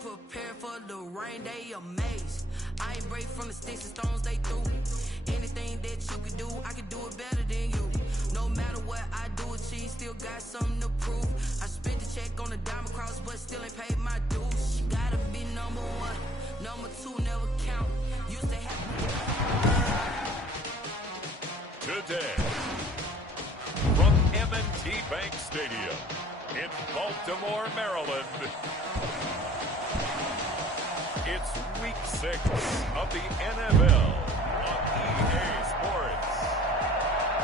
prepared for the rain, they amazed. I ain't break from the sticks and stones they threw. Anything that you can do, I can do it better than you. No matter what I do, achieve, still got something to prove. I spent the check on the diamond cross, but still ain't paid my dues. Gotta be number one, number two never count. Used to have. Today, from M&T Bank Stadium in Baltimore, Maryland, it's Week 6 of the NFL on EA Sports.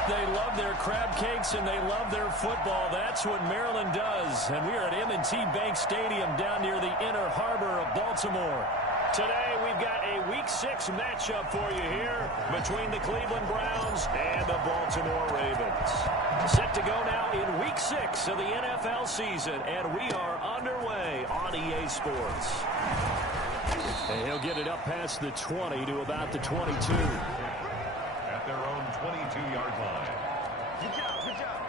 They love their crab cakes and they love their football. That's what Maryland does. And we are at M&T Bank Stadium down near the Inner Harbor of Baltimore. Today we've got a Week 6 matchup for you here between the Cleveland Browns and the Baltimore Ravens. Set to go now in Week 6 of the NFL season, and we are underway on EA Sports. And he'll get it up past the 20 to about the 22. At their own 22-yard line. Good job, good job.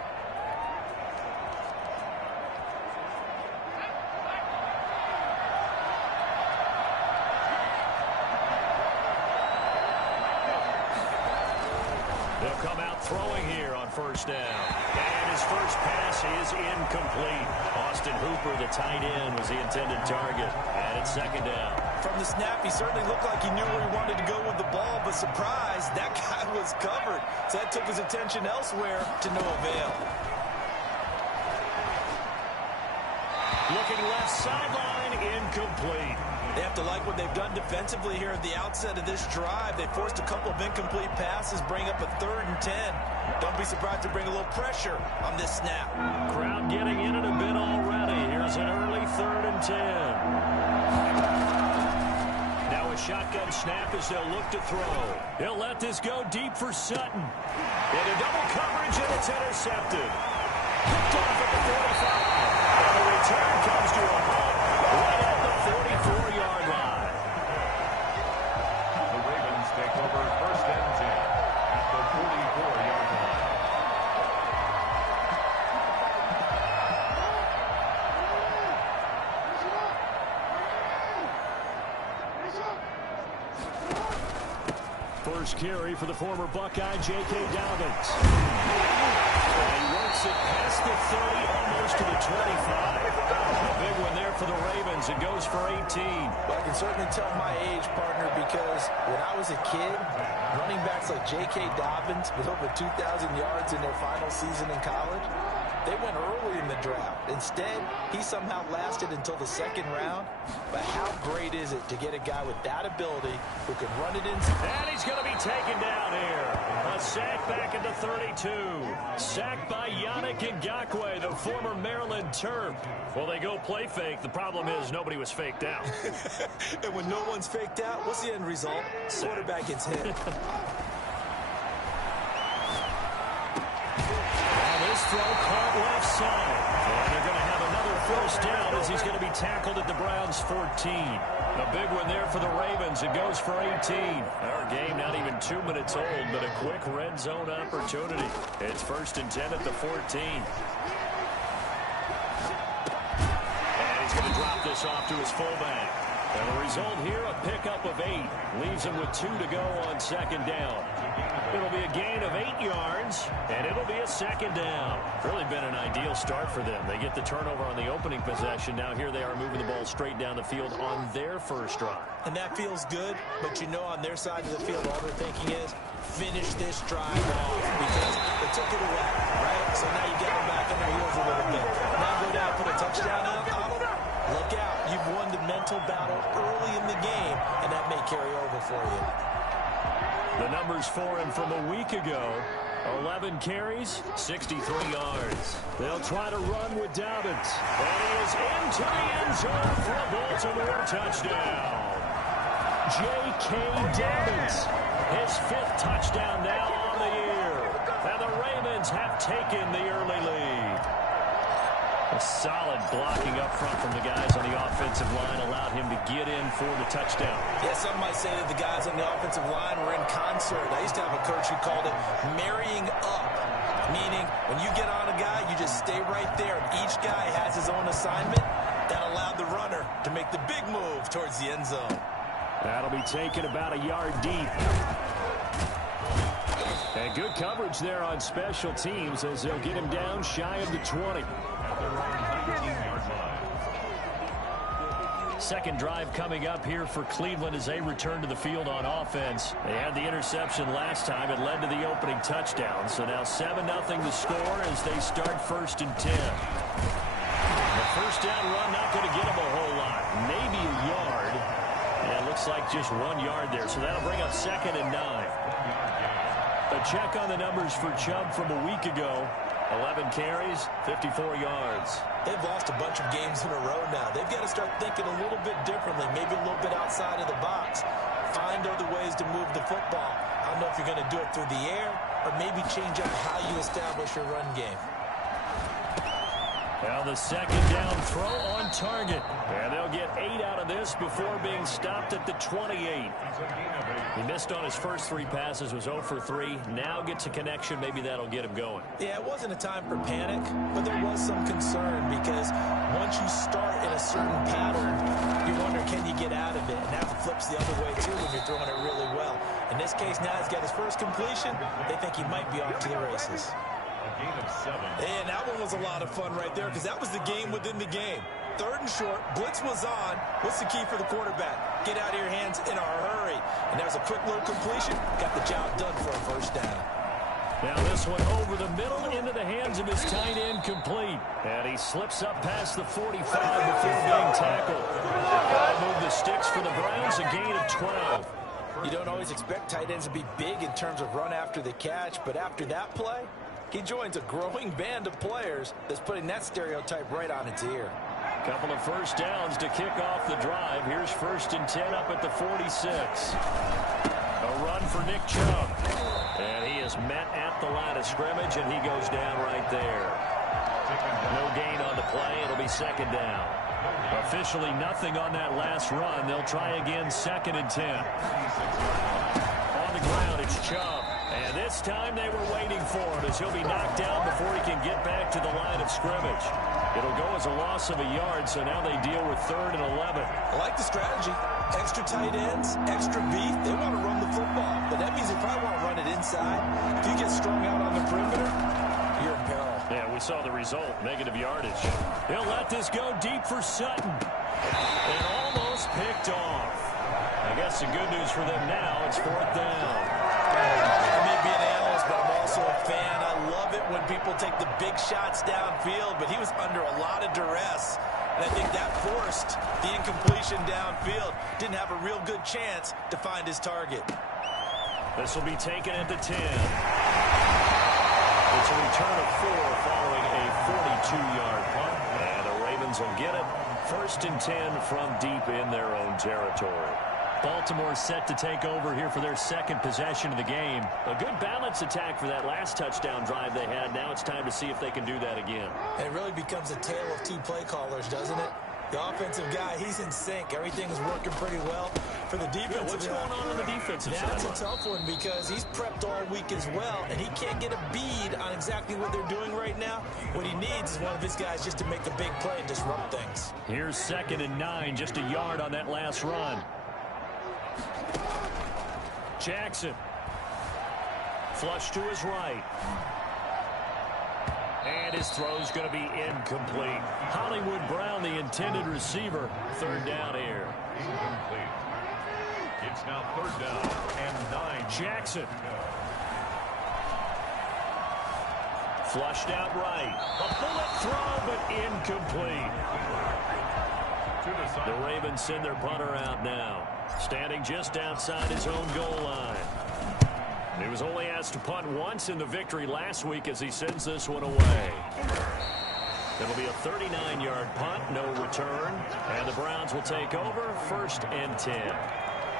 They'll come out throwing here on first down. And his first pass is incomplete. Austin Hooper, the tight end, was the intended target. And it's second down. From the snap, he certainly looked like he knew where he wanted to go with the ball, but surprise, that guy was covered. So that took his attention elsewhere to no avail. Looking left sideline, incomplete. They have to like what they've done defensively here at the outset of this drive. They forced a couple of incomplete passes, bring up a 3rd and 10. Don't be surprised to bring a little pressure on this snap. Crowd getting in it a bit already. Here's an early 3rd and 10. Now a shotgun snap as they'll look to throw. He'll let this go deep for Sutton. Into double coverage, and it's intercepted. Picked off at the 45. And the return comes to a halt right at the 44-yard line. The Ravens take over 1st and 10 at the 44-yard line. First carry for the former Buckeye, J.K. Dobbins. And he works it past the 30, almost to the 25. A big one there for the Ravens. It goes for 18. Well, I can certainly tell my age, partner, because when I was a kid, running backs like J.K. Dobbins with over 2,000 yards in their final season in college, they went early in the draft. Instead, he somehow lasted until the 2nd round. But how great is it to get a guy with that ability who can run it inside? And he's going to be taken down here. A sack back at the 32. Sacked by Yannick Ngakoue, the former Maryland Terp. Well, they go play fake. The problem is nobody was faked out. And when no one's faked out, what's the end result? Quarterback gets hit. This throw caught left side. And they're going to have another first down as he's going to be tackled at the Browns' 14. A big one there for the Ravens. It goes for 18. Our game not even 2 minutes old, but a quick red zone opportunity. It's 1st and 10 at the 14. And he's going to drop this off to his fullback. And the result here, a pickup of 8. Leaves him with 2 to go on 2nd down. It'll be a gain of 8 yards, and it'll be a 2nd down. Really been an ideal start for them. They get the turnover on the opening possession. Now here they are moving the ball straight down the field on their first drive. And that feels good, but you know on their side of the field, all they're thinking is, finish this drive off, because they took it away, right? So now you get them back on their heels a little bit. Now go down, put a touchdown on them. Look out. You've won the mental battle early in the game, and that may carry over for you. The numbers for him from a week ago, 11 carries, 63 yards. They'll try to run with Dobbins. And he is into the end zone for a Baltimore touchdown. J.K. Dobbins, his 5th touchdown now on the year. And the Ravens have taken the early lead. A solid blocking up front from the guys on the offensive line allowed him to get in for the touchdown. Yeah, some might say that the guys on the offensive line were in concert. I used to have a coach who called it marrying up, meaning when you get on a guy, you just stay right there. Each guy has his own assignment, That allowed the runner to make the big move towards the end zone. That'll be taken about a yard deep. And good coverage there on special teams as they'll get him down shy of the 20. Second drive coming up here for Cleveland as they return to the field on offense. They had the interception last time. It led to the opening touchdown. So now 7-0 to score as they start 1st and 10. The first down run not going to get them a whole lot. Maybe a yard. And it looks like just 1 yard there. So that'll bring up 2nd and 9. A check on the numbers for Chubb from a week ago. 11 carries, 54 yards. They've lost a bunch of games in a row now. They've got to start thinking a little bit differently, maybe a little bit outside of the box. Find other ways to move the football. I don't know if you're going to do it through the air or maybe change up how you establish your run game. Now the second down throw on target. And they'll get 8 out of this before being stopped at the 28. He missed on his first 3 passes, was 0 for 3. Now gets a connection. Maybe that'll get him going. Yeah, it wasn't a time for panic, but there was some concern because once you start in a certain pattern, you wonder, can you get out of it? And that flips the other way, too, when you're throwing it really well. In this case, now he's got his first completion. They think he might be off to the races. And that one was a lot of fun right there because that was the game within the game. 3rd and short, blitz was on. What's the key for the quarterback? Get out of your hands in a hurry. And there's a quick little completion. Got the job done for a first down. Now this one over the middle into the hands of his tight end complete. And he slips up past the 45 before being tackled. Move the sticks for the Browns, a gain of 12. You don't always expect tight ends to be big in terms of run after the catch, but after that play, he joins a growing band of players that's putting that stereotype right on its ear. Couple of first downs to kick off the drive. Here's 1st and 10 up at the 46. A run for Nick Chubb. And he is met at the line of scrimmage, and he goes down right there. No gain on the play. It'll be 2nd down. Officially nothing on that last run. They'll try again 2nd and 10. On the ground, it's Chubb. And this time they were waiting for him as he'll be knocked down before he can get back to the line of scrimmage. It'll go as a loss of a yard, so now they deal with 3rd and 11. I like the strategy. Extra tight ends, extra beef. They want to run the football, but that means they probably want to run it inside. If you get strung out on the perimeter, you're in peril. Yeah, we saw the result, negative yardage. He'll let this go deep for Sutton. And almost picked off. I guess the good news for them now, it's 4th down. I may be an analyst, but I'm also a fan. I love it when people take the big shots downfield, but he was under a lot of duress. And I think that forced the incompletion downfield. Didn't have a real good chance to find his target. This will be taken at the 10. It's a return of 4 following a 42-yard punt. And the Ravens will get it. 1st and 10 from deep in their own territory. Baltimore set to take over here for their 2nd possession of the game. A good balance attack for that last touchdown drive they had. Now it's time to see if they can do that again. It really becomes a tale of 2 play callers, doesn't it? The offensive guy, he's in sync. Everything's working pretty well. For the defensive guy, what's going on the defensive side? That's a tough one because he's prepped all week as well, and he can't get a bead on exactly what they're doing right now. What he needs is one of his guys just to make a big play and disrupt things. Here's 2nd and 9, just a yard on that last run. Jackson. Flush to his right. And his throw's going to be incomplete. Hollywood Brown, the intended receiver. 3rd down here. Incomplete. It's now 3rd down and 9. Jackson. Flushed out right. A bullet throw, but incomplete. The Ravens send their punter out now. Standing just outside his own goal line. He was only asked to punt once in the victory last week as he sends this one away. It'll be a 39-yard punt, no return. And the Browns will take over 1st and 10.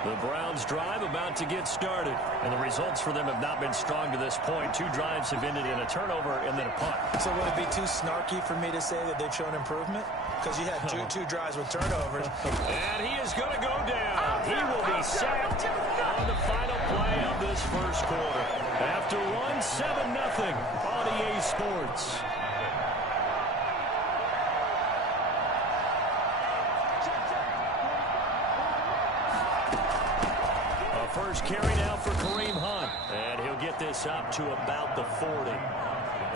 The Browns drive about to get started. And the results for them have not been strong to this point. 2 drives have ended in a turnover and then a punt. So would it be too snarky for me to say that they've shown improvement? Because you had two drives with turnovers. And he is going to go down. He will be sacked on the final play of this first quarter. After one, 7-0 on EA Sports. first carry now for Kareem Hunt. And he'll get this up to about the 40.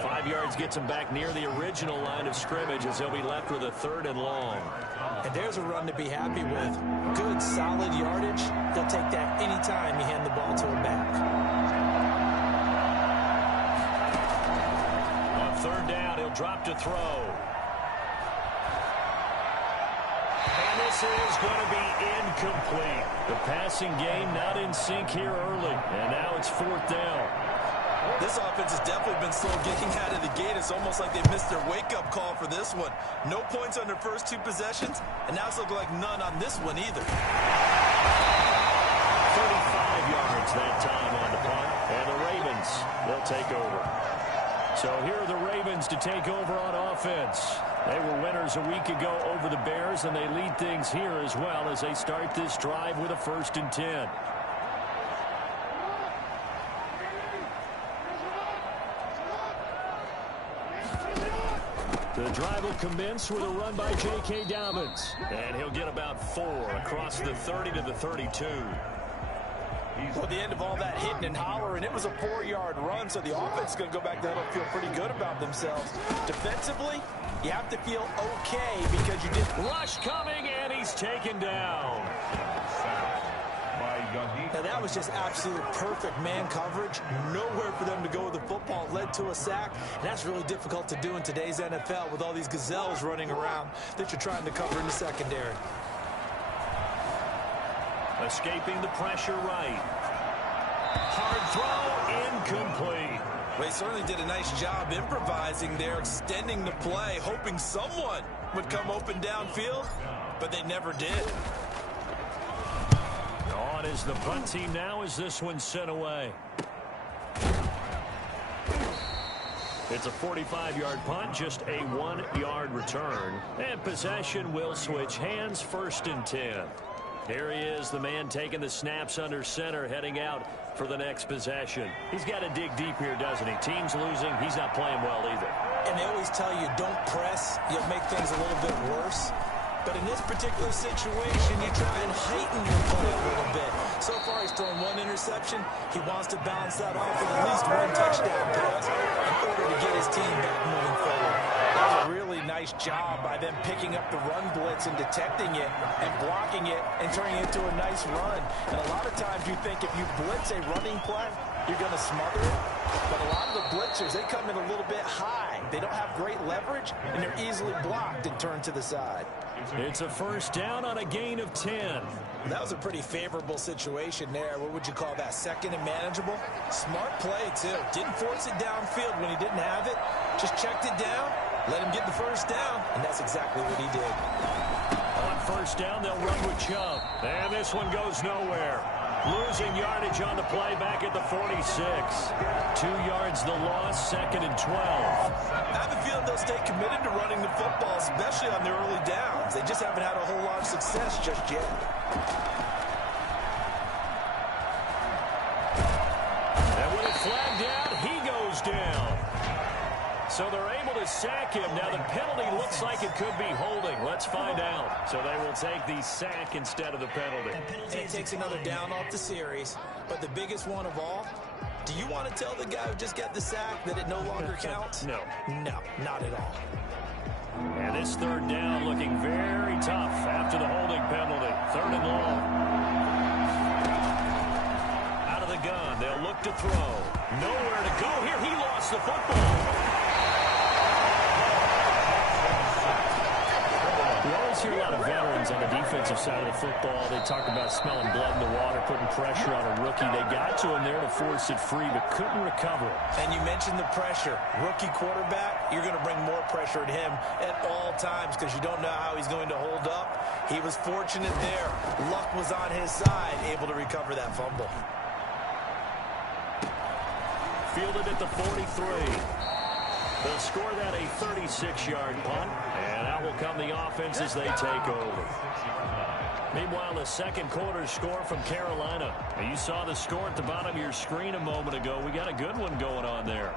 5 yards gets him back near the original line of scrimmage as he'll be left with a 3rd and long. And there's a run to be happy with. Good, solid yardage. They'll take that anytime you hand the ball to him back. On 3rd down, he'll drop to throw. And this is going to be incomplete. The passing game not in sync here early. And now it's 4th down. This offense has definitely been slow getting out of the gate. It's almost like they missed their wake-up call for this one. No points on their first 2 possessions, and now it's looking like none on this one either. 35 yards that time on the punt, and the Ravens, they'll take over. So here are the Ravens to take over on offense. They were winners a week ago over the Bears, and they lead things here as well as they start this drive with a 1st and 10. The drive will commence with a run by J.K. Dobbins. And he'll get about 4 across the 30 to the 32. Well, at the end of all that hitting and hollering, it was a 4-yard run, so the offense is going to go back there and feel pretty good about themselves. Defensively, you have to feel okay because you did. Rush coming, and he's taken down. Now, that was just absolute perfect man coverage. Nowhere for them to go with the football. Led to a sack, and that's really difficult to do in today's NFL with all these gazelles running around that you're trying to cover in the secondary. Escaping the pressure right. Hard throw, incomplete. Well, he certainly did a nice job improvising there, extending the play, hoping someone would come open downfield, but they never did. On is the punt team now as this one's sent away. It's a 45-yard punt, just a 1-yard return. And possession will switch hands, 1st and 10. Here he is, the man taking the snaps under center, heading out for the next possession. He's got to dig deep here, doesn't he? Team's losing. He's not playing well either. And they always tell you, don't press. You'll make things a little bit worse. But in this particular situation, you try and heighten your play a little bit. So far, he's thrown 1 interception. He wants to balance that off with at least 1 touchdown pass in order to get his team back moving forward. That was a really nice job by them picking up the run blitz and detecting it and blocking it and turning it into a nice run. And a lot of times you think if you blitz a running play, you're going to smother it. But a lot of the blitzers, they come in a little bit high. They don't have great leverage, and they're easily blocked and turned to the side. It's a 1st down on a gain of 10. That was a pretty favorable situation there. What would you call that? 2nd and manageable? Smart play, too. Didn't force it downfield when he didn't have it. Just checked it down, let him get the 1st down, and that's exactly what he did. On 1st down, they'll run with Chubb. And this one goes nowhere. Losing yardage on the play back at the 46. 2 yards the loss, 2nd and 12. I have a feeling they'll stay committed to running the football, especially on their early downs. They just haven't had a whole lot of success just yet. And with a flag down, he goes down. So they're able to sack him. Now the penalty looks like it could be holding. Let's find out. So they will take the sack instead of the penalty. And it takes another down off the series. But the biggest one of all, do you want to tell the guy who just got the sack that it no longer counts? No. No, not at all. And this 3rd down looking very tough after the holding penalty. 3rd and long. Out of the gun, they'll look to throw. Nowhere to go here. He lost the football. We always hear a lot of veterans on the defensive side of the football. They talk about smelling blood in the water, putting pressure on a rookie. They got to him there to force it free, but couldn't recover it. And you mentioned the pressure. Rookie quarterback, you're going to bring more pressure at him at all times because you don't know how he's going to hold up. He was fortunate there. Luck was on his side, able to recover that fumble. Fielded at the 43. They'll score that a 36-yard punt, and out will come the offense as they take over. Meanwhile, the 2nd quarter score from Carolina. You saw the score at the bottom of your screen a moment ago. We got a good one going on there.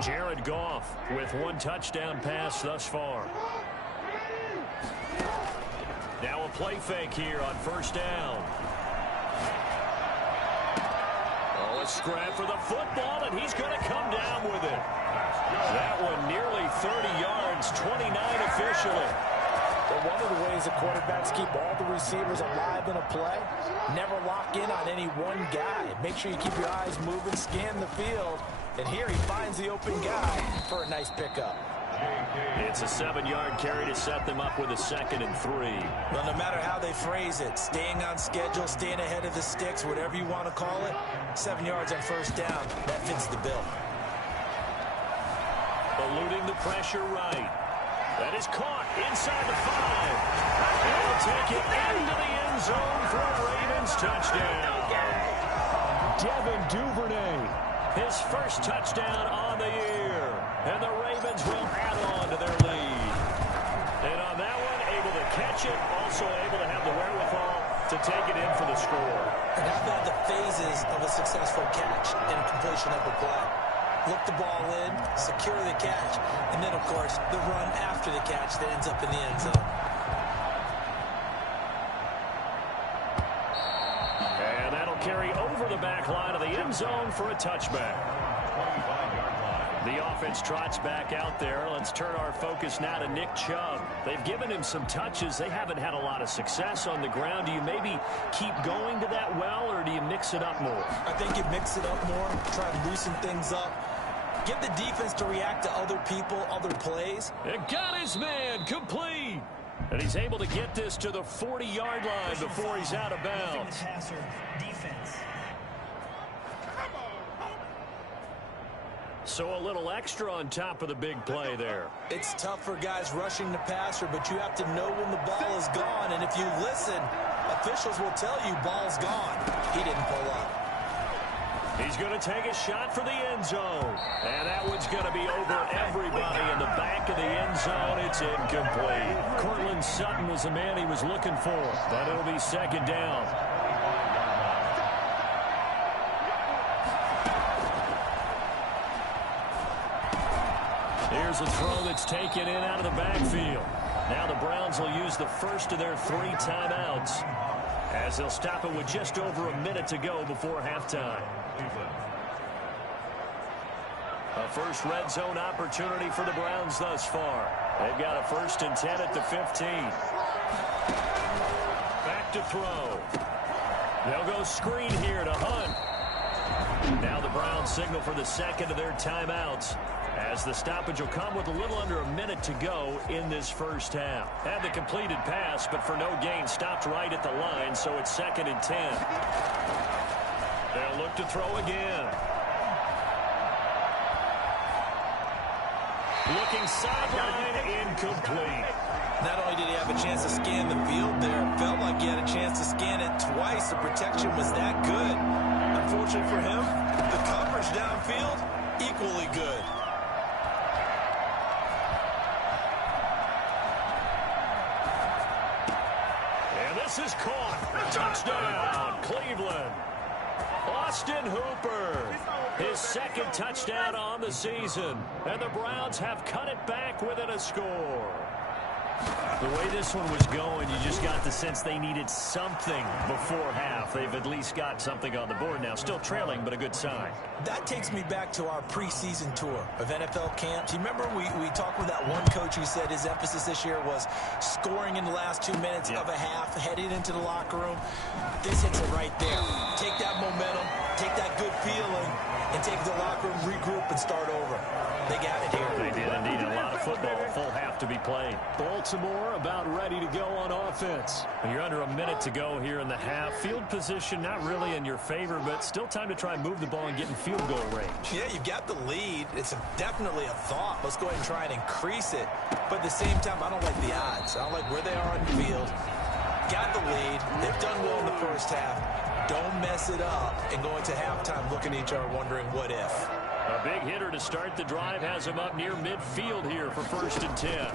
Jared Goff with 1 touchdown pass thus far. Now a play fake here on 1st down. A scrap for the football, and he's going to come down with it. That one nearly 30 yards, 29 officially. Well, one of the ways the quarterbacks keep all the receivers alive in a play, never lock in on any one guy. Make sure you keep your eyes moving, scan the field, and here he finds the open guy for a nice pickup. It's a 7-yard carry to set them up with a 2nd and 3. Well, no matter how they phrase it, staying on schedule, staying ahead of the sticks, whatever you want to call it, 7 yards on first down, that fits the bill. Eluding the pressure right. That is caught inside the 5. They'll take it into the end zone for a Ravens touchdown. Devin Duvernay, his first touchdown on the year. And the Ravens will add on to their lead. And on that one, able to catch it, also able to have the wherewithal to take it in for the score. And how about the phases of a successful catch and completion of a play? Look the ball in, secure the catch, and then, of course, the run after the catch that ends up in the end zone. And that'll carry over the back line of the end zone for a touchback. The offense trots back out there. Let's turn our focus now to Nick Chubb. They've given him some touches. They haven't had a lot of success on the ground. Do you maybe keep going to that well, or do you mix it up more? I think you mix it up more, try to loosen things up. Get the defense to react to other people, other plays. It got his man complete. And he's able to get this to the 40-yard line before he's out of bounds. So a little extra on top of the big play there. It's tough for guys rushing the passer, but you have to know when the ball is gone. And if you listen, officials will tell you ball's gone. He didn't pull up. He's going to take a shot for the end zone. And that one's going to be over everybody in the back of the end zone. It's incomplete. Cortland Sutton was the man he was looking for, but it'll be 2nd down. Here's a throw that's taken in out of the backfield. Now the Browns will use the first of their 3 timeouts as they'll stop it with just over a minute to go before halftime. A first red zone opportunity for the Browns thus far. They've got a 1st and 10 at the 15. Back to throw. They'll go screen here to Hunt. Now the Browns signal for the 2nd of their timeouts, as the stoppage will come with a little under a minute to go in this first half. Had the completed pass, but for no gain, stopped right at the line, so it's 2nd and 10. They'll look to throw again. Looking sideline, incomplete. Not only did he have a chance to scan the field there, it felt like he had a chance to scan it twice. The protection was that good. Unfortunately for him, the coverage downfield, equally good. And this is caught. Touchdown, Cleveland. Austin Hooper, his 2nd touchdown on the season. And the Browns have cut it back within a score. The way this one was going, you just got the sense they needed something before half. They've at least got something on the board now. Still trailing, but a good sign. That takes me back to our preseason tour of NFL camps. You remember we talked with that one coach who said his emphasis this year was scoring in the last 2 minutes of a half, heading into the locker room. This hits it right there. Take that momentum, take that good feeling, and take the locker room, regroup, and start over. They got it here. They did indeed. A lot of football, full half to be played. Baltimore about ready to go on offense. You're under a minute to go here in the half. Field position not really in your favor, but still time to try and move the ball and get in field goal range. Yeah, you got the lead. It's definitely a thought. Let's go ahead and try and increase it. But at the same time, I don't like the odds. I don't like where they are on the field. Got the lead. They've done well in the first half. Don't mess it up and go into halftime looking at each other wondering what if. A big hitter to start the drive has him up near midfield here for 1st and 10.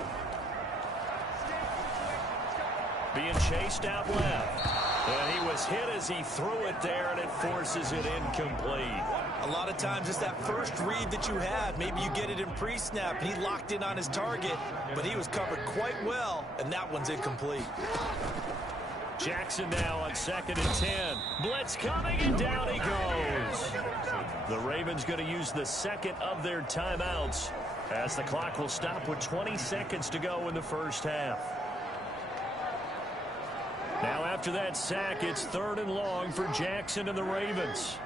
Being chased out left. And he was hit as he threw it there, and it forces it incomplete. A lot of times it's that first read that you had. Maybe you get it in pre-snap, and he locked in on his target, but he was covered quite well, and that one's incomplete. Jackson now on 2nd and 10. Blitz coming, and down he goes. The Ravens going to use the second of their timeouts as the clock will stop with 20 seconds to go in the first half. Now after that sack, it's 3rd and long for Jackson and the Ravens.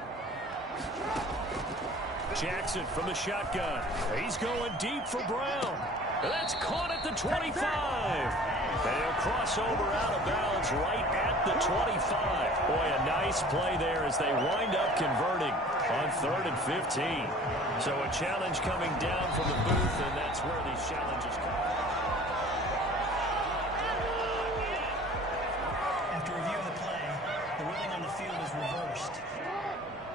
Jackson from the shotgun. He's going deep for Brown. That's caught at the 25. And he'll cross over out of bounds right at the 25. Boy, a nice play there as they wind up converting on 3rd and 15. So a challenge coming down from the booth, and that's where these challenges come. After review of the play, the ruling on the field is reversed.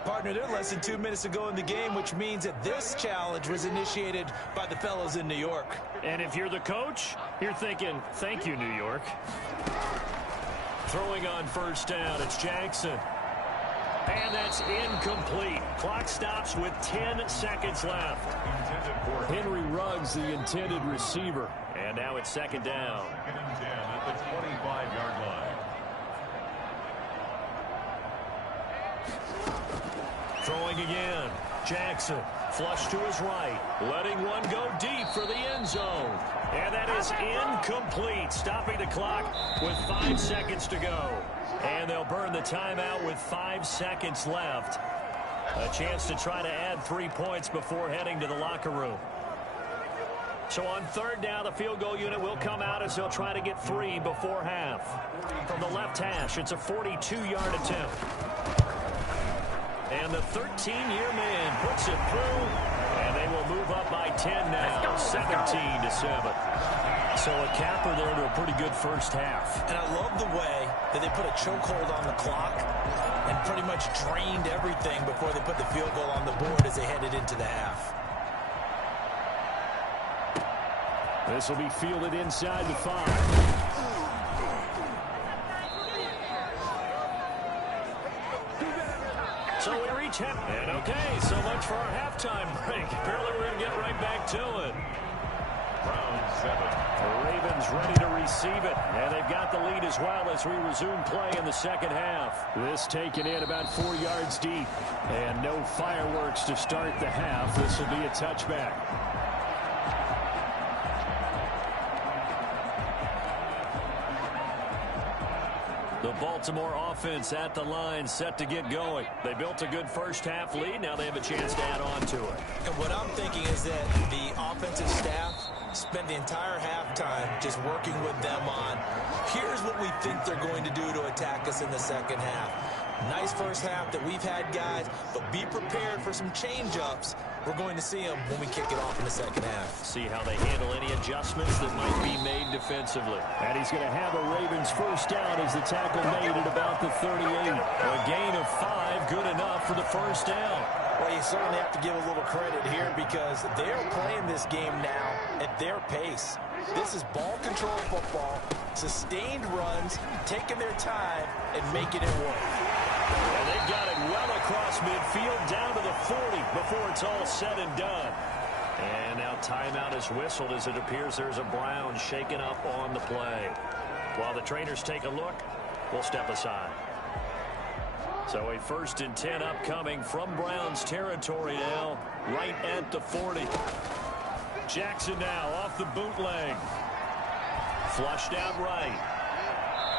Partner, they're less than 2 minutes to go in the game, which means that this challenge was initiated by the fellas in New York. And if you're the coach, you're thinking, thank you, New York. Throwing on 1st down, it's Jackson. And that's incomplete. Clock stops with 10 seconds left. Henry Ruggs, the intended receiver. And now it's 2nd down. 2nd and 10 at the 25-yard line. Throwing again. Jackson, flush to his right. Letting one go deep for the end zone. And that is incomplete. Stopping the clock with 5 seconds to go. And they'll burn the timeout with 5 seconds left. A chance to try to add 3 points before heading to the locker room. So on 3rd down, the field goal unit will come out as they'll try to get 3 before half. From the left hash, it's a 42-yard attempt. And the 13-year man puts it through, and they will move up by 10 now, 17-7. So a capper there to a pretty good first half. And I love the way that they put a chokehold on the clock and pretty much drained everything before they put the field goal on the board as they headed into the half. This will be fielded inside the 5. So we reach half. And okay, so much for our halftime break. Apparently we're going to get right back to it. Round 7. The Ravens ready to receive it. And they've got the lead as well as we resume play in the second half. This taken in about 4 yards deep. And no fireworks to start the half. This will be a touchback. The Baltimore offense at the line, set to get going. They built a good first half lead. Now they have a chance to add on to it. And what I'm thinking is that the offensive staff spent the entire halftime just working with them on, here's what we think they're going to do to attack us in the second half. Nice first half that we've had, guys, but be prepared for some change-ups. We're going to see them when we kick it off in the second half. See how they handle any adjustments that might be made defensively. And he's going to have a Ravens first down as the tackle made at about the 38. A gain of 5, good enough for the first down. Well, you certainly have to give a little credit here because they're playing this game now at their pace. This is ball control football, sustained runs, taking their time, and making it work. And they've got it well across midfield down to the 40 before it's all said and done. And now timeout is whistled as it appears there's a Brown shaken up on the play. While the trainers take a look, we'll step aside. So a 1st and 10 upcoming from Browns territory now, right at the 40. Jackson now off the bootleg. Flushed out right.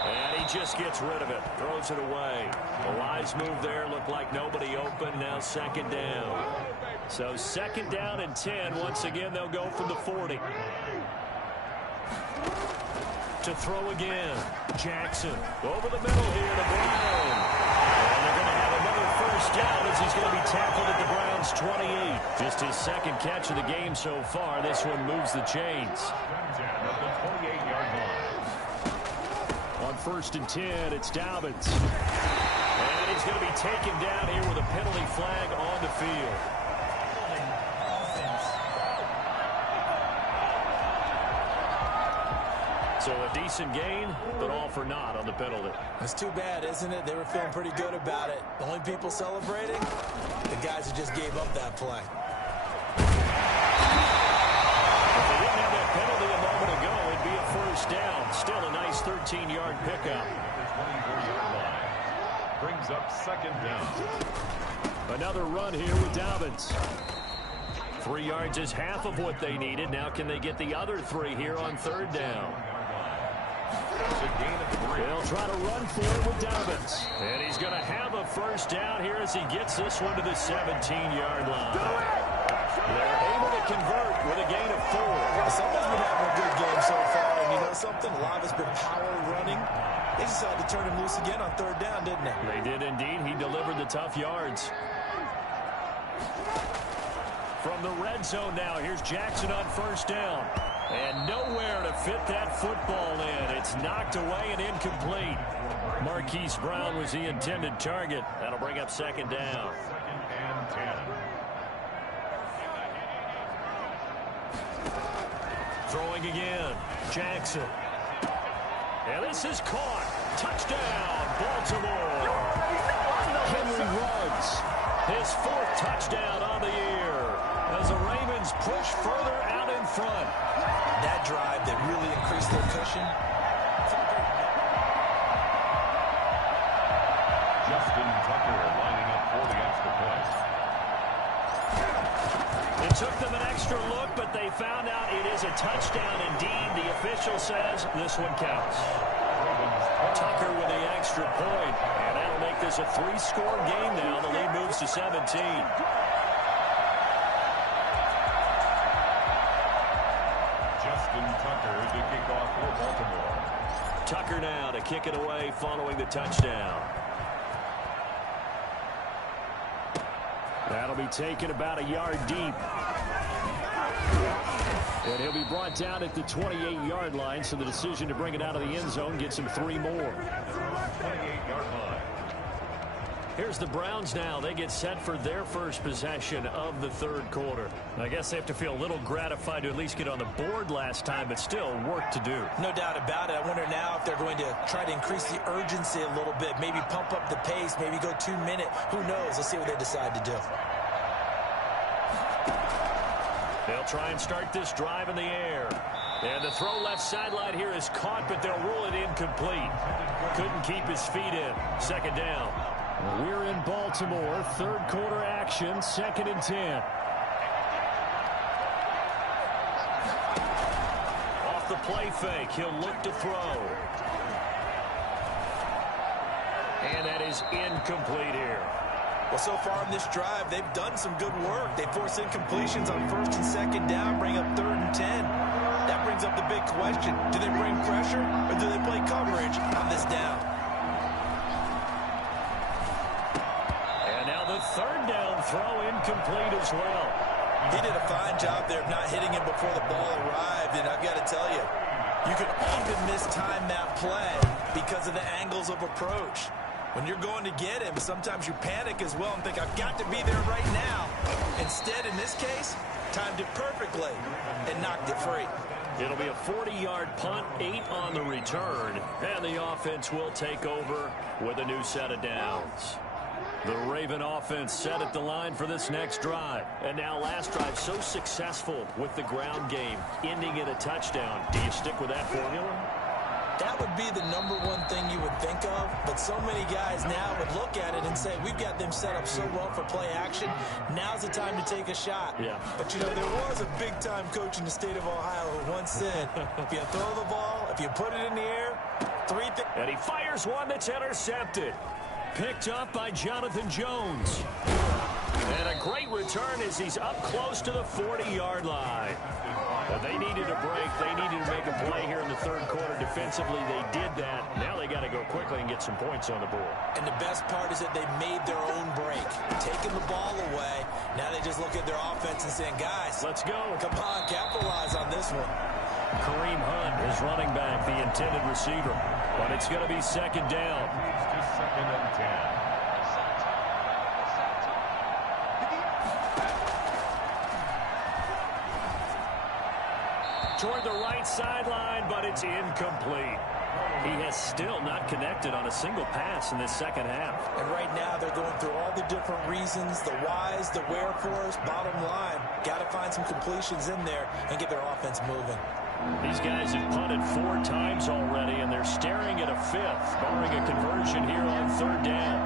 And he just gets rid of it. Throws it away. The wise move there. Looked like nobody open. Now 2nd down. So 2nd down and 10. Once again, they'll go from the 40. To throw again. Jackson over the middle here to Brown. And they're going to have another first down as he's going to be tackled at the Browns' 28. Just his 2nd catch of the game so far. This one moves the chains. At the 28-yard line. On 1st and 10, it's Dobbins. And he's going to be taken down here with a penalty flag on the field. So a decent gain, but all for naught on the penalty. It's too bad, isn't it? They were feeling pretty good about it. The only people celebrating, the guys who just gave up that play. If they didn't have that penalty a moment ago, it'd be a first down. Still a nice 13-yard pickup. 24-yard line. Brings up second down. Another run here with Dobbins. 3 yards is half of what they needed. Now can they get the other 3 here on third down? That's a gain of 3. They'll try to run for it with Dobbins. And he's going to have a first down here as he gets this one to the 17-yard line. They're able to convert with a gain of 4. Someone's been having a good game so far, and you know something? A lot of it's been power running. They decided to turn him loose again on third down, didn't they? They did indeed. He delivered the tough yards. From the red zone now, here's Jackson on first down. And nowhere to fit that football in. It's knocked away and incomplete. Marquise Brown was the intended target. That'll bring up second down. Second and 10. Throwing again. Jackson. And this is caught. Touchdown, Baltimore. Henry runs. His 4th touchdown on the year as the Ravens push further out in front. That drive that really increased their cushion. Justin Tucker lining up for the extra point. It took them an extra look, but they found out it is a touchdown indeed. The official says this one counts. Tucker with the extra point, and that'll make this a 3-score game now. The lead moves to 17. Justin Tucker to kick off for Baltimore. Tucker now to kick it away following the touchdown. That'll be taken about a yard deep. And he'll be brought down at the 28-yard line, so the decision to bring it out of the end zone gets him 3 more. 28-yard line. Here's the Browns now. They get set for their first possession of the third quarter. I guess they have to feel a little gratified to at least get on the board last time, but still work to do. No doubt about it. I wonder now if they're going to try to increase the urgency a little bit, maybe pump up the pace, maybe go 2-minute. Who knows? Let's see what they decide to do. They'll try and start this drive in the air. And the throw left sideline here is caught, but they'll rule it incomplete. Couldn't keep his feet in. Second down. We're in Baltimore. Third quarter action. 2nd and 10. Off the play fake. He'll look to throw. And that is incomplete here. Well, so far in this drive, they've done some good work. They force incompletions on 1st and 2nd down, bring up 3rd and 10. That brings up the big question. Do they bring pressure or do they play coverage on this down? And now the 3rd down throw incomplete as well. He did a fine job there of not hitting him before the ball arrived, and I've got to tell you, you can even mistime that play because of the angles of approach. When you're going to get him, sometimes you panic as well and think, I've got to be there right now. Instead, in this case, timed it perfectly and knocked it free. It'll be a 40-yard punt, 8 on the return, and the offense will take over with a new set of downs. The Raven offense set at the line for this next drive. And now last drive so successful with the ground game, ending in a touchdown. Do you stick with that formula? That would be the #1 thing you would think of, but so many guys now would look at it and say, we've got them set up so well for play action, now's the time to take a shot. Yeah. But, you know, there was a big-time coach in the state of Ohio who once said, if you throw the ball, if you put it in the air, and he fires one that's intercepted. Picked up by Jonathan Jones. And a great return as he's up close to the 40-yard line. But they needed a break. They needed to make a play here in the third quarter. Defensively, they did that. Now they got to go quickly and get some points on the board. And the best part is that they made their own break. Taking the ball away. Now they just look at their offense and saying, guys, let's go. Come on, capitalize on this one. Kareem Hunt is running back, the intended receiver. But it's going to be second down. It's 2nd and 10. Toward the right sideline, but it's incomplete. He has still not connected on a single pass in this second half. And right now they're going through all the different reasons, the whys, the wherefores. Bottom line, got to find some completions in there and get their offense moving. These guys have punted 4 times already, and they're staring at a 5th, barring a conversion here on 3rd down.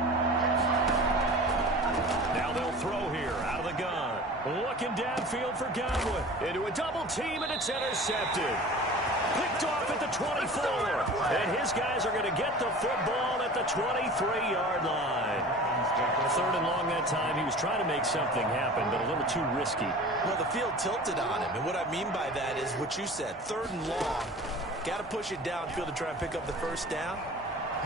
Now they'll throw here out of the gun. Looking downfield for Godwin. Into a double team, and it's intercepted. Picked off at the 24. And his guys are going to get the football at the 23-yard line. 3rd and long that time. He was trying to make something happen, but a little too risky. Well, the field tilted on him, and what I mean by that is what you said. 3rd and long. Got to push it downfield to try and pick up the 1st down.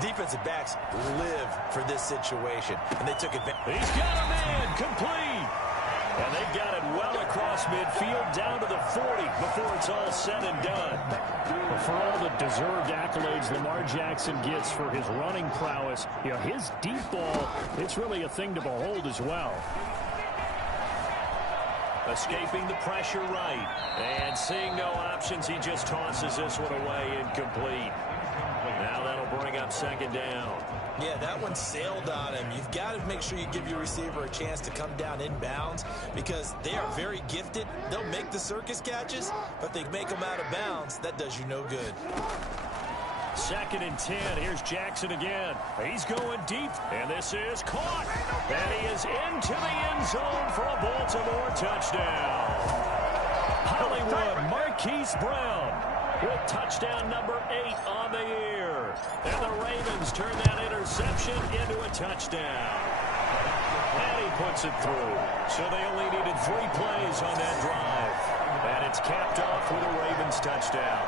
Defensive backs live for this situation, and they took advantage. He's got a man complete. And they got it well across midfield down to the 40 before it's all said and done. Well, for all the deserved accolades Lamar Jackson gets for his running prowess, his deep ball, it's really a thing to behold as well. Escaping the pressure right. And seeing no options, he just tosses this one away incomplete. Now that'll bring up 2nd down. Yeah, that one sailed on him. You've got to make sure you give your receiver a chance to come down inbounds because they are very gifted. They'll make the circus catches, but they make them out of bounds. That does you no good. 2nd and 10. Here's Jackson again. He's going deep, and this is caught. And he is into the end zone for a Baltimore touchdown. Hollywood Marquise Brown with touchdown number 8 on the year. And the Ravens turn that interception into a touchdown. And he puts it through. So they only needed 3 plays on that drive. And it's capped off with a Ravens touchdown.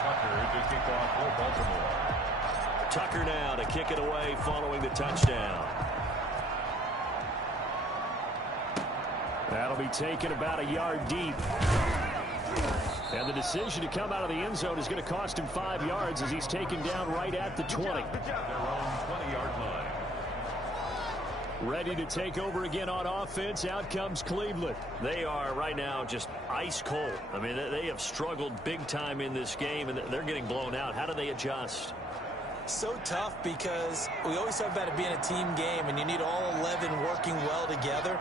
Tucker to kick off for Baltimore. Tucker now to kick it away following the touchdown. That'll be taken about a yard deep. And the decision to come out of the end zone is going to cost him 5 yards as he's taken down right at the 20. Their own 20-yard line. Ready to take over again on offense. Out comes Cleveland. They are right now just ice cold. I mean, they have struggled big time in this game, and they're getting blown out. How do they adjust? So tough because we always talk about it being a team game, and you need all 11 working well together.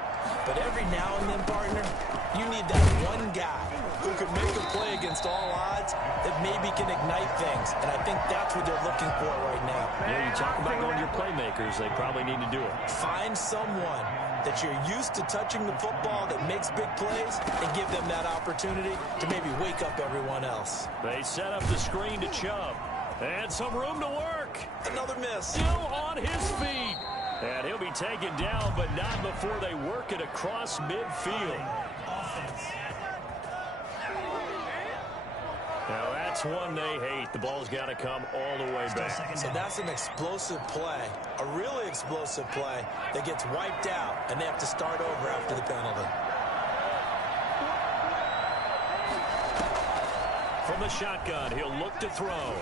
But every now and then, partner, you need that one guy who can make a play against all odds that maybe can ignite things. And I think that's what they're looking for right now. Yeah, you talk about going to your playmakers. They probably need to do it. Find someone that you're used to touching the football that makes big plays and give them that opportunity to maybe wake up everyone else. They set up the screen to Chubb. And some room to work. Another miss. Still on his feet. And he'll be taken down, but not before they work it across midfield. Now that's one they hate. The ball's got to come all the way back. So that's an explosive play, a really explosive play that gets wiped out, and they have to start over after the penalty. From the shotgun, he'll look to throw.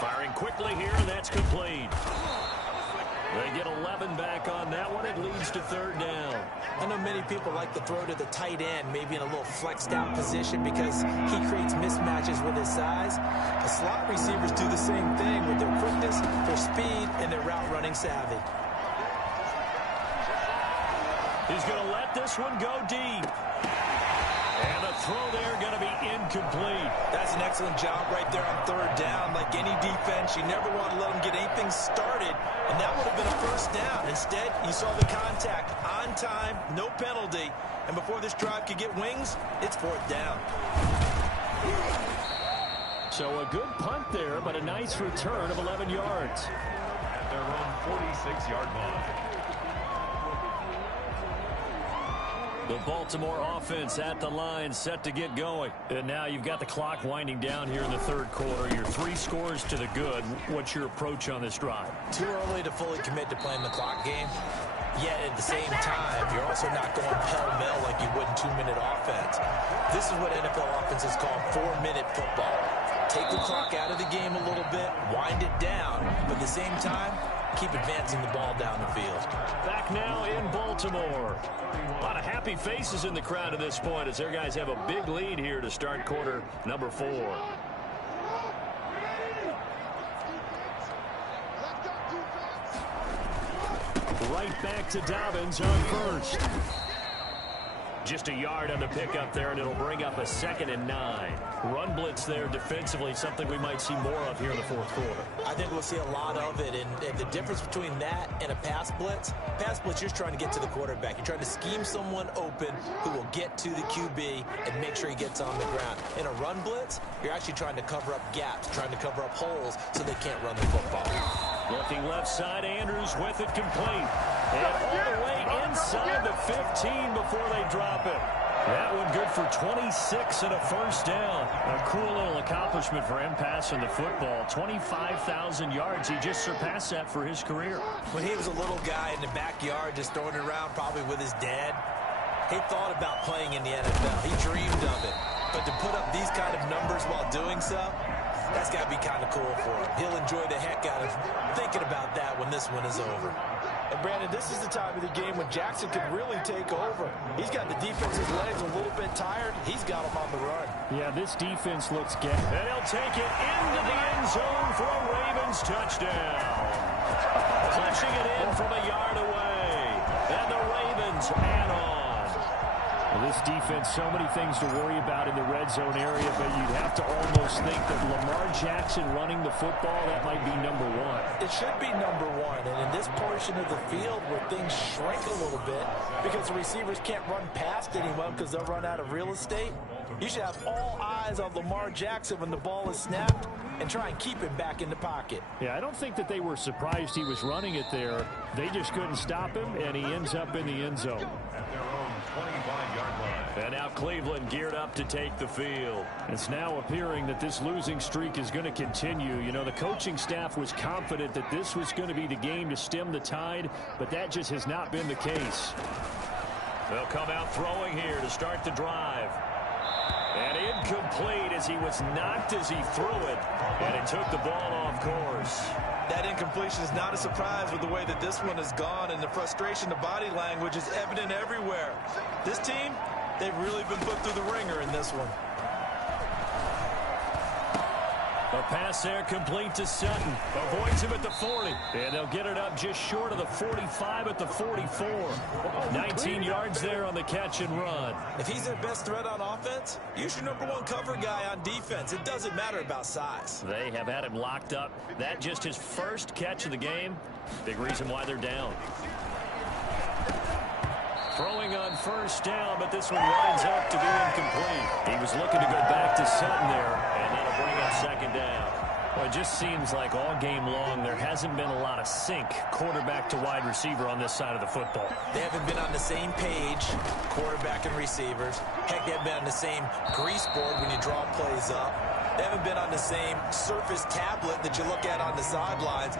Firing quickly here, and that's complete. They get 11 back on that one. It leads to 3rd down. I know many people like to throw to the tight end, maybe in a little flexed out position because he creates mismatches with his size. The slot receivers do the same thing with their quickness, their speed, and their route running savvy. He's going to let this one go deep. And the throw there going to be incomplete. That's an excellent job right there on 3rd down. Like any defense, you never want to let them get anything started, and that would have been a 1st down. Instead, you saw the contact on time, no penalty, and before this drive could get wings, it's 4th down. So a good punt there, but a nice return of 11 yards. At their own 46-yard line. The Baltimore offense at the line, set to get going. And now you've got the clock winding down here in the 3rd quarter. Your 3 scores to the good. What's your approach on this drive? Too early to fully commit to playing the clock game. Yet at the same time, you're also not going pell-mell like you would in 2-minute offense. This is what NFL offenses call 4-minute football. Take the clock out of the game a little bit, wind it down, but at the same time, keep advancing the ball down the field. Back now in Baltimore. A lot of happy faces in the crowd at this point as their guys have a big lead here to start quarter number 4. Right back to Dobbins on 1st. Just a yard on the pickup there, and it'll bring up a 2nd and 9. Run blitz there defensively, something we might see more of here in the fourth quarter. I think we'll see a lot of it, and the difference between that and a pass blitz, you're trying to get to the quarterback. You're trying to scheme someone open who will get to the QB and make sure he gets on the ground. In a run blitz, you're actually trying to cover up gaps, trying to cover up holes so they can't run the football. Looking left side, Andrews with it complete. And all the way inside the 15 before they drop it. That one good for 26 and a first down. A cool little accomplishment for him passing the football. 25,000 yards. He just surpassed that for his career. When he was a little guy in the backyard just throwing it around probably with his dad, he thought about playing in the NFL. He dreamed of it. But to put up these kind of numbers while doing so, that's got to be kind of cool for him. He'll enjoy the heck out of thinking about that when this one is over. And Brandon, this is the time of the game when Jackson could really take over. He's got the defense's legs a little bit tired. He's got them on the run. Yeah, this defense looks good. And he'll take it into the end zone for a Ravens touchdown. Punching it in from a yard away. And the Ravens add on. Well, this defense, so many things to worry about in the red zone area, but you'd have to almost think that Lamar Jackson running the football, that might be number one. It should be number one, and in this portion of the field where things shrink a little bit because the receivers can't run past anyone because they'll run out of real estate, you should have all eyes on Lamar Jackson when the ball is snapped and try and keep him back in the pocket. Yeah, I don't think that they were surprised he was running it there. They just couldn't stop him, and he ends up in the end zone. At their own 25-yard line. And now Cleveland geared up to take the field. It's now appearing that this losing streak is going to continue. You know, the coaching staff was confident that this was going to be the game to stem the tide, but that just has not been the case. They'll come out throwing here to start the drive. And incomplete as he was knocked as he threw it. And he took the ball off course. That incompletion is not a surprise with the way that this one has gone, and the frustration, the body language is evident everywhere. This team, they've really been put through the ringer in this one. A pass there complete to Sutton. Avoids him at the 40. And they'll get it up just short of the 45 at the 44. 19 yards there on the catch and run. If he's their best threat on offense, use your number one cover guy on defense. It doesn't matter about size. They have had him locked up. That just his first catch of the game. Big reason why they're down. Throwing on first down, but this one winds up to be incomplete. He was looking to go back to Sutton there, and that'll bring up second down. Well, it just seems like all game long there hasn't been a lot of sync quarterback to wide receiver on this side of the football. They haven't been on the same page, quarterback and receivers. Heck, they haven't been on the same grease board when you draw plays up. They haven't been on the same surface tablet that you look at on the sidelines.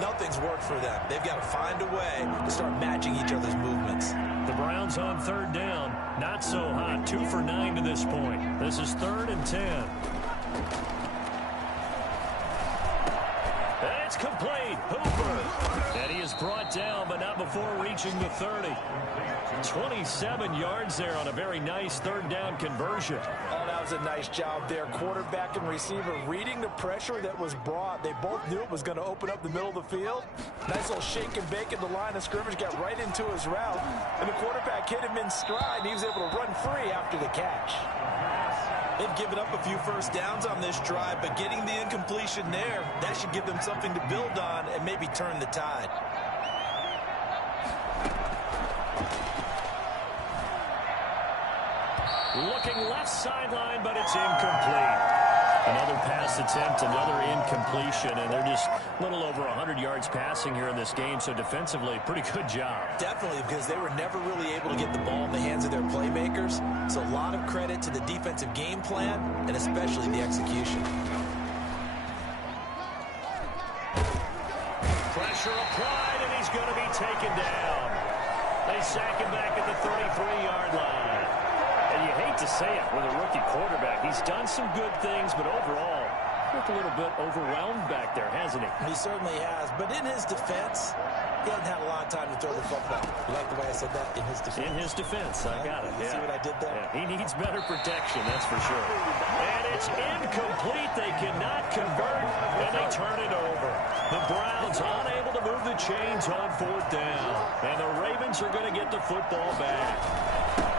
Nothing's worked for them. They've got to find a way to start matching each other's movements. The Browns on third down. Not so hot. 2 for 9 to this point. This is 3rd and 10. And it's complete. Hooper. And he is brought down, but not before reaching the 30. 27 yards there on a very nice third down conversion. Oh, that was a nice job there. Quarterback and receiver reading the pressure that was brought. They both knew it was going to open up the middle of the field. Nice little shake and bake at the line of scrimmage, got right into his route. And the quarterback hit him in stride, and he was able to run free after the catch. They've given up a few first downs on this drive, but getting the incompletion there, that should give them something to build on and maybe turn the tide. Looking left sideline, but it's incomplete. Another pass attempt, another incompletion, and they're just a little over 100 yards passing here in this game, so defensively, pretty good job. Definitely, because they were never really able to get the ball in the hands of their playmakers, so a lot of credit to the defensive game plan, and especially the execution. Pressure applied, and he's going to be taken down. They sack him back at the 33-yard line. And you hate to say it with a rookie quarterback. He's done some good things, but overall, looked a little bit overwhelmed back there, hasn't he? He certainly has. But in his defense, he hasn't had a lot of time to throw the football. You like the way I said that? In his defense. In his defense, I got it. You see what I did there? Yeah, he needs better protection, that's for sure. And it's incomplete. They cannot convert, and they turn it over. The Browns unable to move the chains on 4th down. And the Ravens are going to get the football back.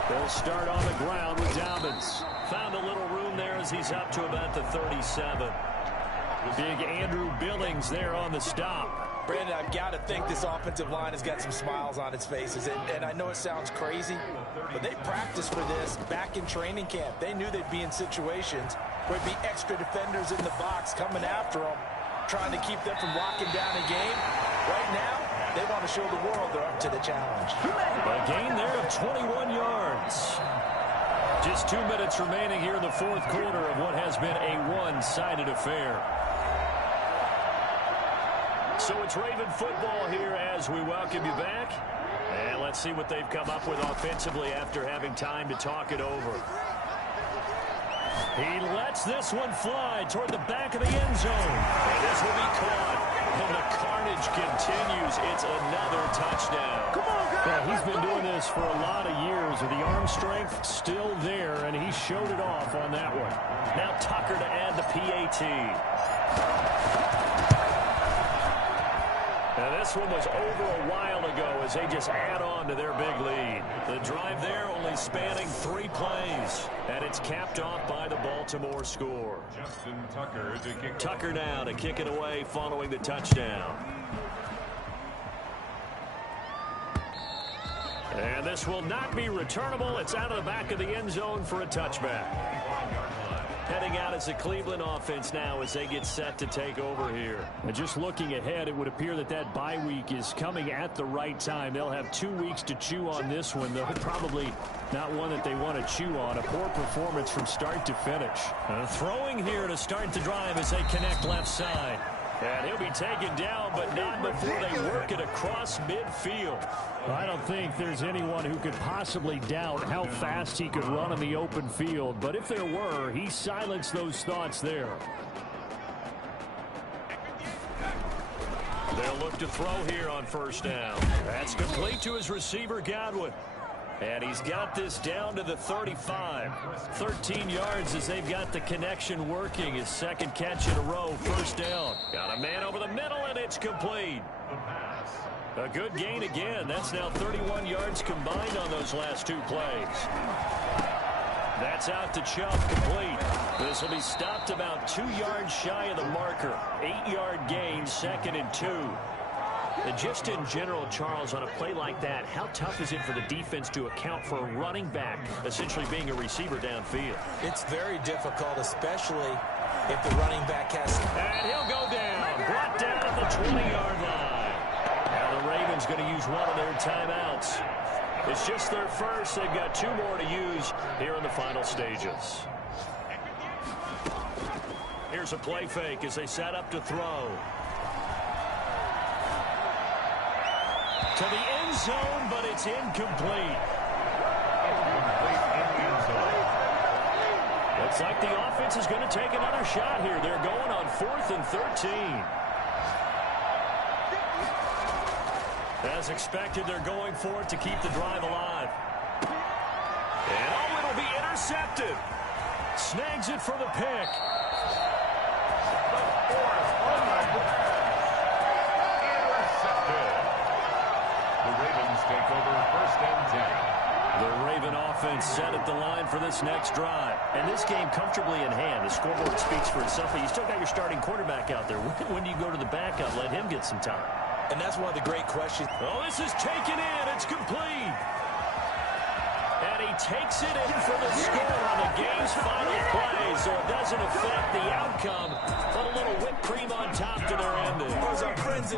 They'll start on the ground with Dobbins. Found a little room there as he's up to about the 37. Big Andrew Billings there on the stop. Brandon, I've got to think this offensive line has got some smiles on its faces. And I know it sounds crazy, but they practiced for this back in training camp. They knew they'd be in situations where it'd be extra defenders in the box coming after them, trying to keep them from locking down a game. Right now, they want to show the world they're up to the challenge. A gain there of 21 yards. Just 2 minutes remaining here in the fourth quarter of what has been a one-sided affair. So it's Raven football here as we welcome you back. And let's see what they've come up with offensively after having time to talk it over. He lets this one fly toward the back of the end zone. And this will be caught. And the carnage continues. It's another touchdown. Come on, guys. Yeah, he's been doing this for a lot of years with the arm strength still there, and he showed it off on that one. Now Tucker to add the PAT. Now this one was over a while ago as they just add on to their big lead. The drive there only spanning 3 plays. And it's capped off by the Baltimore score. Justin Tucker to kick. Tucker now to kick it away following the touchdown. And this will not be returnable. It's out of the back of the end zone for a touchback. Heading out as a Cleveland offense now as they get set to take over here. And just looking ahead, it would appear that that bye week is coming at the right time. They'll have 2 weeks to chew on this one, though probably not one that they want to chew on. A poor performance from start to finish. Throwing here to start the drive as they connect left side. And he'll be taken down, but not before they work it across midfield. I don't think there's anyone who could possibly doubt how fast he could run in the open field. But if there were, he silenced those thoughts there. They'll look to throw here on first down. That's complete to his receiver, Godwin. And he's got this down to the 35. 13 yards as they've got the connection working. His second catch in a row, first down. Got a man over the middle, and it's complete. A good gain again. That's now 31 yards combined on those last 2 plays. That's out to Chubb, complete. This will be stopped about 2 yards shy of the marker. 8-yard gain, 2nd and 2. And just in general, Charles, on a play like that, how tough is it for the defense to account for a running back essentially being a receiver downfield? It's very difficult, especially if the running back has... And he'll go down. Brought down at the 20-yard line. Now the Ravens going to use one of their timeouts. It's just their first. They've got 2 more to use here in the final stages. Here's a play fake as they set up to throw. To the end zone, but it's incomplete. Looks like the offense is going to take another shot here. They're going on 4th and 13. As expected, they're going for it to keep the drive alive. And oh, it'll be intercepted. Snags it for the pick. Take over 1st and 10. The Raven offense set at the line for this next drive. And this game comfortably in hand. The scoreboard speaks for itself, but you still got your starting quarterback out there. When do you go to the backup? Let him get some time. And that's one of the great questions. Oh, this is taken in. It's complete. And he takes it in for the score on the game's final play, so it doesn't affect the outcome, but a little whipped cream on top to their ending. Those are friends and